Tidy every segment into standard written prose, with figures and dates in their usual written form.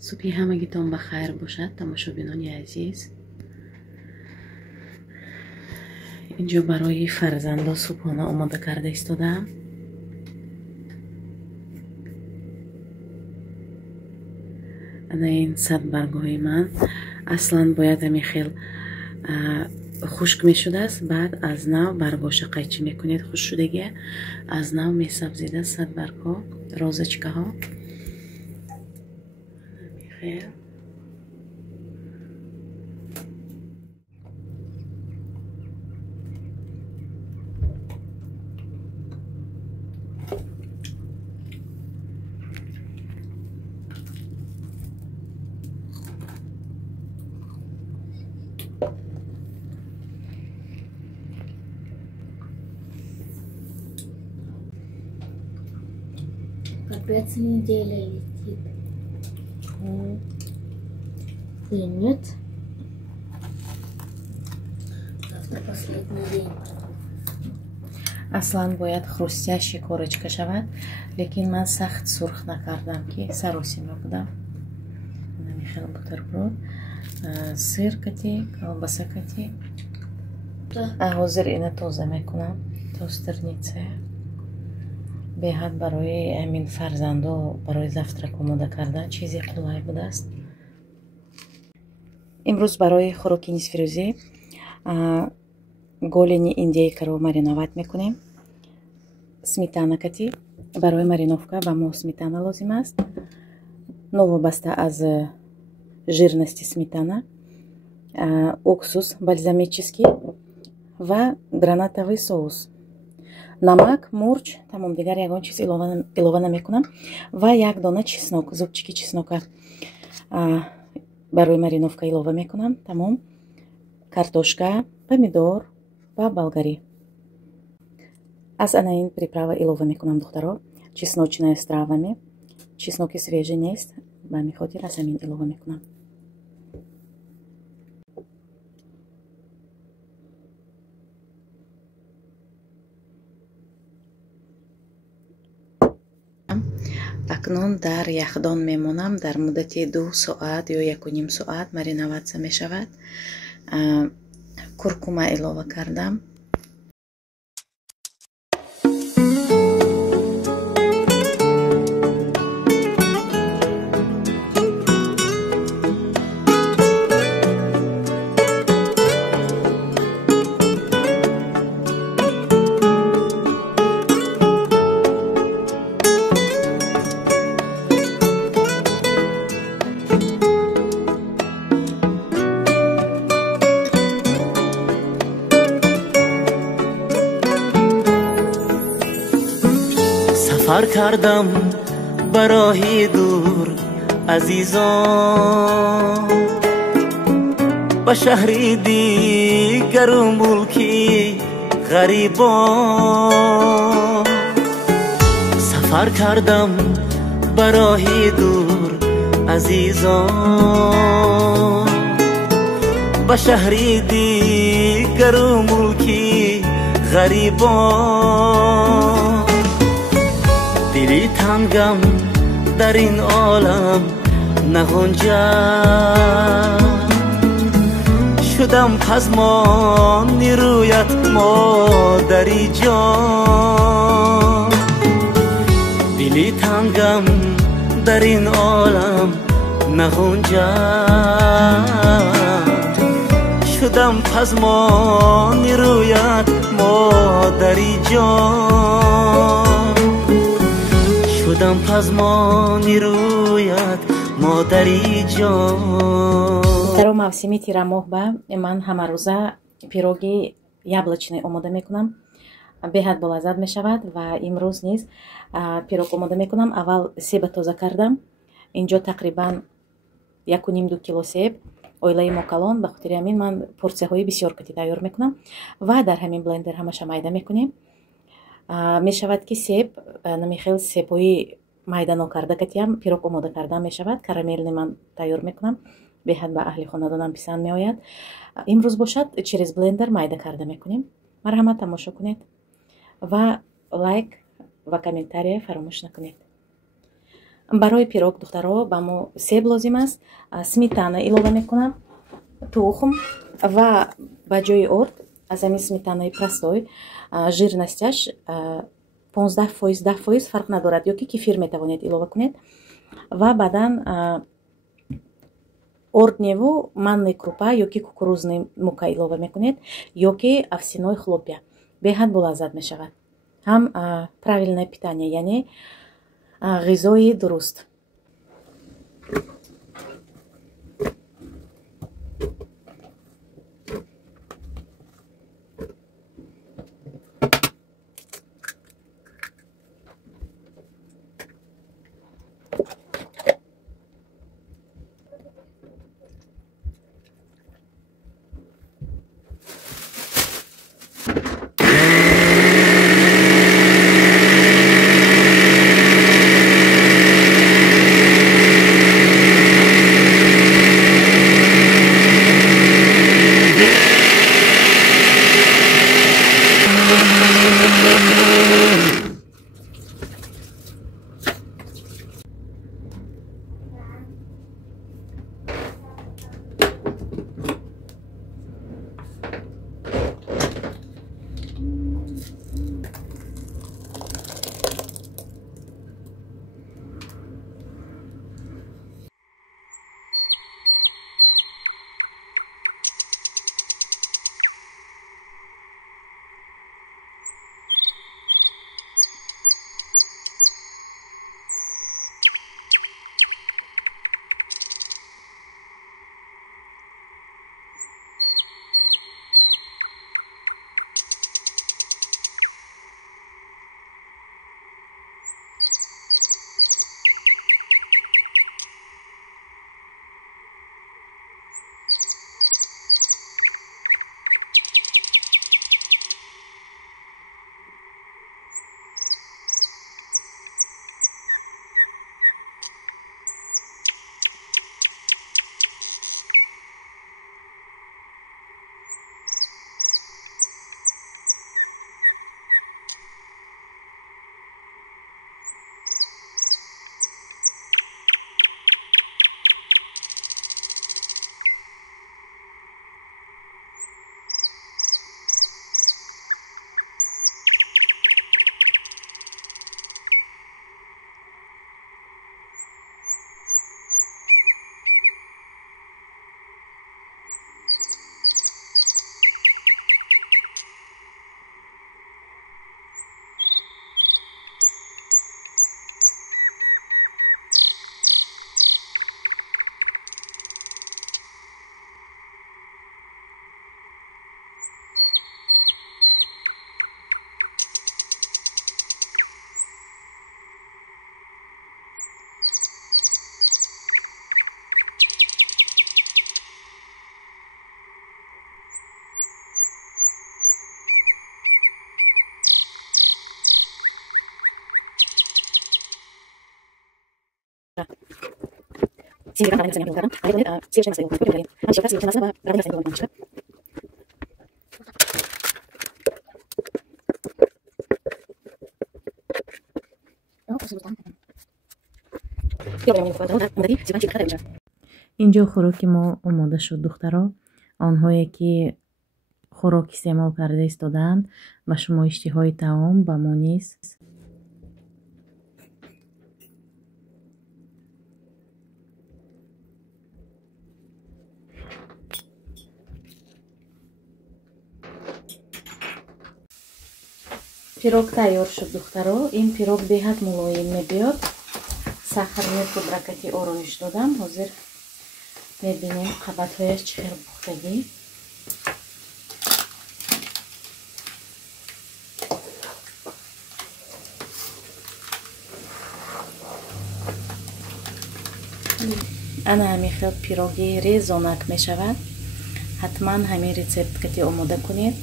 صبح همگیتان بخیر باشد تماشابینان عزیز. اینجا برای فرزندا صبحانه آماده کرده ایستادم. این صد برگهای من اصلا باید همین خیل خشک می شده است. بعد از نو برگاش قیچی میکنید. خوش شدگی از نو می سبزیده صد برگها روزچکه ها خیل. Капец неделя летит. И нет. Завтра последний день. اصلا باید خروستیش کورچکه شود، لیکن من سخت سرخ نکردم که سروسیمه بودم. نمیخوام بوتربرود سیر کتی کلباسه کتی حاضر اینه توزه میکنم. توسترنیچه به حد برای همین فرزندو برای زفترک آماده کردن چیزی قلای بوده است. امروز برای خوراک نصف روزی голени индейкаро мариновать мекунем. Сметана кати барои мариновка ба мо сметана лозим аст, новобаста аз жирности сметана, уксус бальзамический ва гранатовый соус, намак, мурч, тамом дигар ягон чиз илова намекунам ва як дона чеснок, зубчики чеснока барои мариновка илова мекунам. Тамом картошка, помидор ва болгари. Аз анаин приправа илова мекунам духтаро. Чесночная стравами. Чесноки свежий нест. Ба мехотир аз амин илова мекунам. акнун дар яхдон мемонам. Дар муддати 2 соат ё 1.5 соат мариноватсия мешавад. куркума илова кардам. سفر کردم برای دور عزیزان، به شهری دیگر و ملکی غریبان. سفر کردم برای دور عزیزان، به شهری دیگر و ملکی غریبان. دلی تنگم در این عالم نگنجد، شدم پزمان رویت مادری جان. دلی تنگم در این عالم نگنجد، شدم پزمان رویت مادری جان. شدم پزمانی رویت مادری جان. در موسمی تیر ماه من همه روزه پیروگی яблочный آماده میکنم. بهت بلذت میشود و امروز نیز پیروگ آماده میکنم. اول سیب تازه کردم. اینجا تقریبا 1.5-2 کیلو سیب ойлаи мокалон. به خاطر همین من پورسیه های بسیار کتی تیار میکنم و در همین بلندر همش میده میکنیم. мешавад ки себ намихел себҳои майдано карда катиам пирог омода карда мешавад. карамелни ман тайёр мекунам. беҳад ба аҳли хонадонам писанд меояд. имрӯз бошад через блендер майда карда мекунем. марҳамат тамошо кунед ва лайк ва комментария фаромӯш накунед. барои пирог духтаро ба мо себ лозим аст, сметана илова мекунам, тухм ва ба ҷои орд аз ҳамин сметанаи простой жирностяш 15%, 10% фарқ надорад, ё ки кефир метавонед илова кунед ва баъдан ордневу манни крупа ё ки кукурузни мука илова мекунед ё ки овсяной хлопья. Беҳад болаззат мешавад. Ҳам правильное питание, яъне ғизои дуруст. инҷо хӯроки мо омода шуд духтаро. онҳое ки хӯрок истеъмол карда истодаанд ба шумо иштиҳои таом, ба мо низ пирог тайёр шуд духтаро. Ин пирог беҳад мулоим мебиёд. сахарни пудракати ороиш додам. ҳозир мебинем қабатҳояш чӣ хел пухтагӣ. ана ҳамин хел пироги резонак мешавад. ҳатман ҳамин рецептгати омода кунед.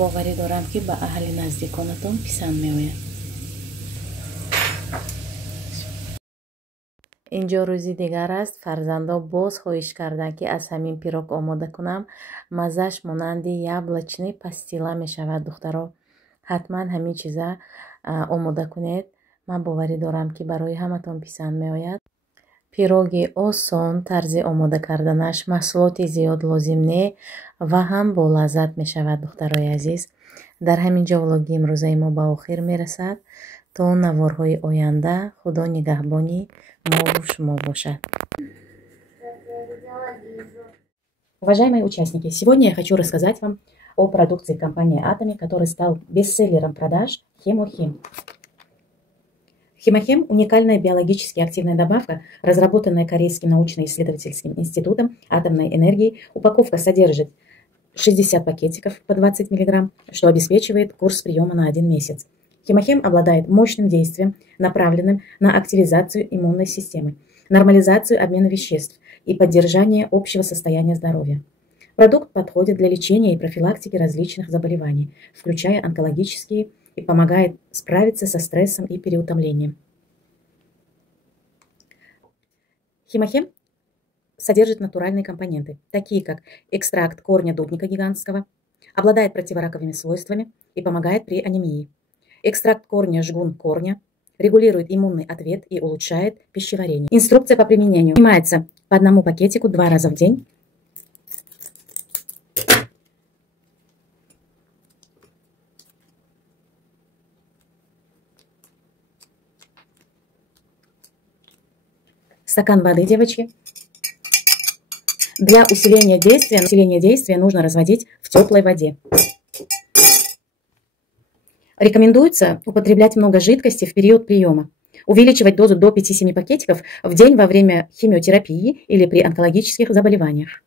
боварӣ дорам ки ба аҳли наздиконатон писанд меояд. инҷо рӯзи дигар аст. фарзандо боз хоҳиш карданд ки аз ҳамин пирог омода кунам. маззаш монанди яблочный пастила мешавад духтаро. ҳатман ҳамин чиза омода кунед ман боварӣ дорам, ки барои ҳаматон писанд меояд. Пироги осон, тарзи омода карданаш маҳсулоти зиёд лозим не ва ҳам болаззат мешавад. духтарои азиз, дар ҳамин ҷо влоги имрӯзаи мо ба охир мерасад. То наворҳои оянда, худо нигаҳбони мову шумо бошад. Уважаемые участники, сегодня я хочу рассказать вам о продукции компании Atomy, который стал бестселлером продаж Хемохим. Хемохим – уникальная биологически активная добавка, разработанная Корейским научно-исследовательским институтом атомной энергии. Упаковка содержит 60 пакетиков по 20 мг, что обеспечивает курс приема на 1 месяц. Хемохим обладает мощным действием, направленным на активизацию иммунной системы, нормализацию обмена веществ и поддержание общего состояния здоровья. Продукт подходит для лечения и профилактики различных заболеваний, включая онкологические, и помогает справиться со стрессом и переутомлением. Хемохим содержит натуральные компоненты, такие как экстракт корня дудника гигантского, обладает противораковыми свойствами и помогает при анемии. Экстракт корня жгун корня регулирует иммунный ответ и улучшает пищеварение. Инструкция по применению. Принимается по 1 пакетику 2 раза в день. Стакан воды, девочки. Для усиления действия нужно разводить в теплой воде. Рекомендуется употреблять много жидкости в период приема. Увеличивать дозу до 5-7 пакетиков в день во время химиотерапии или при онкологических заболеваниях.